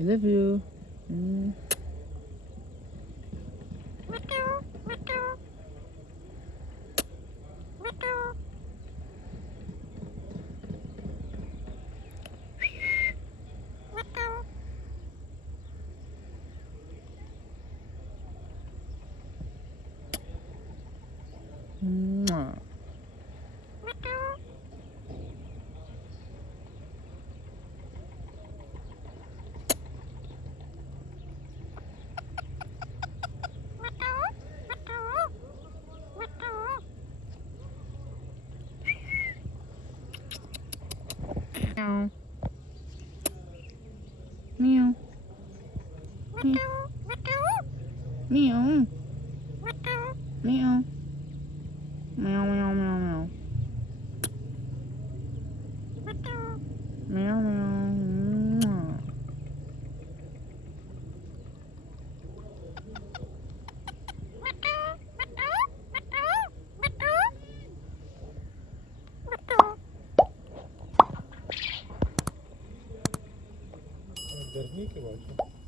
I love you. Mm. Mwah. Meow. Meow. Meow. Meow. Meow, meow, meow, meow. Meow, meow. Mwah. गर्मी के बाद